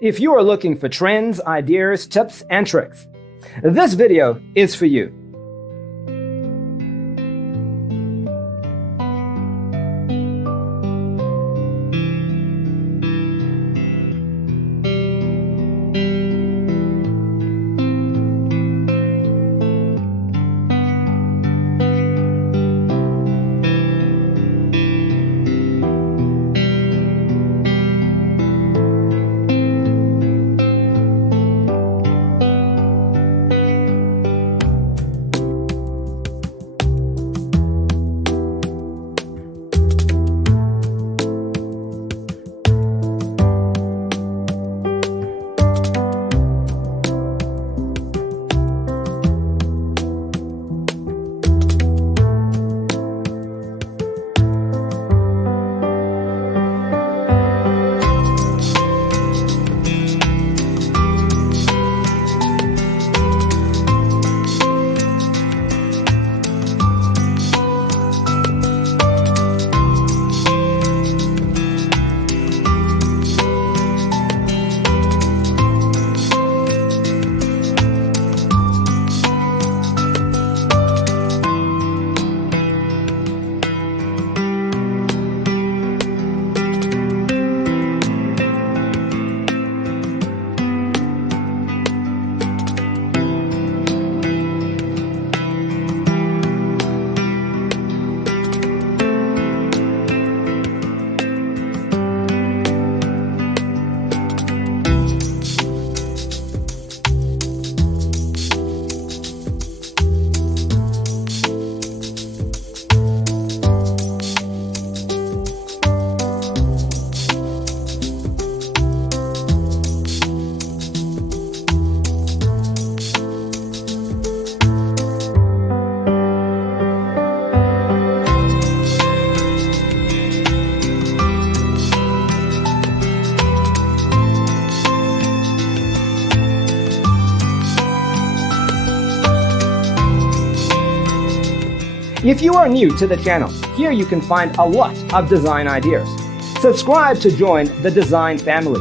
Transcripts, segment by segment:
If you are looking for trends, ideas, tips, and tricks, this video is for you. If you are new to the channel, here you can find a lot of design ideas. Subscribe to join the design family.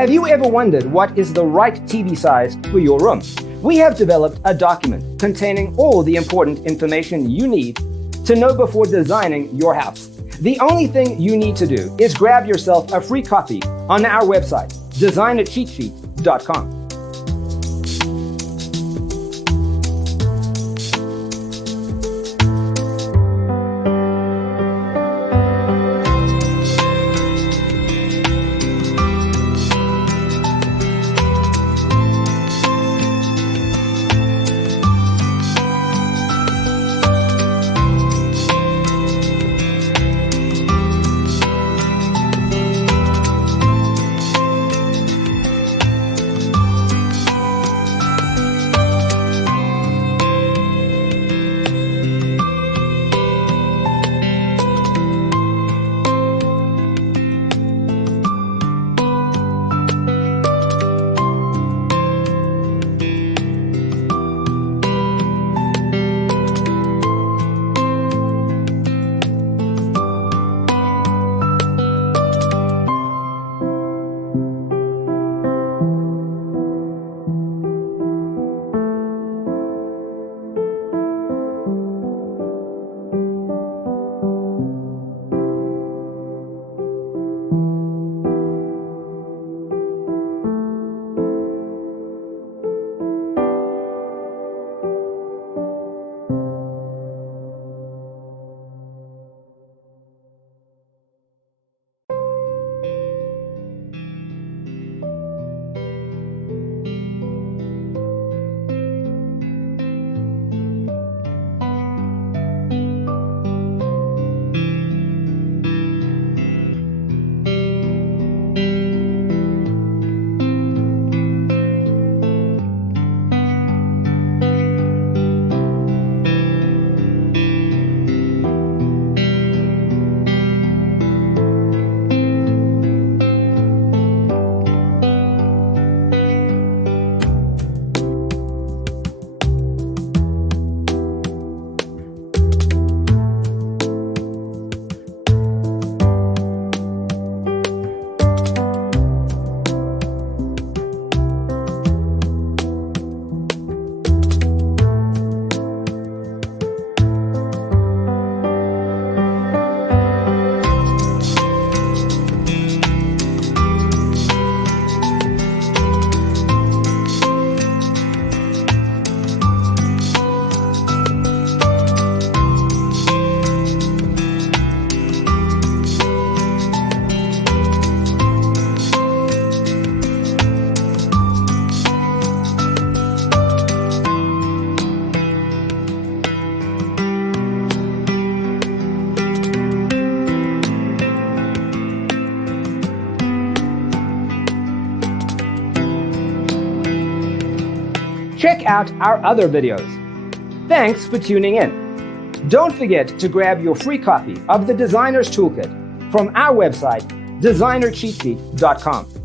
Have you ever wondered what is the right TV size for your room? We have developed a document containing all the important information you need to know before designing your house. The only thing you need to do is grab yourself a free copy on our website, designercheatsheet.com. Check out our other videos. Thanks for tuning in. Don't forget to grab your free copy of the Designer's Toolkit from our website, designercheatsheet.com.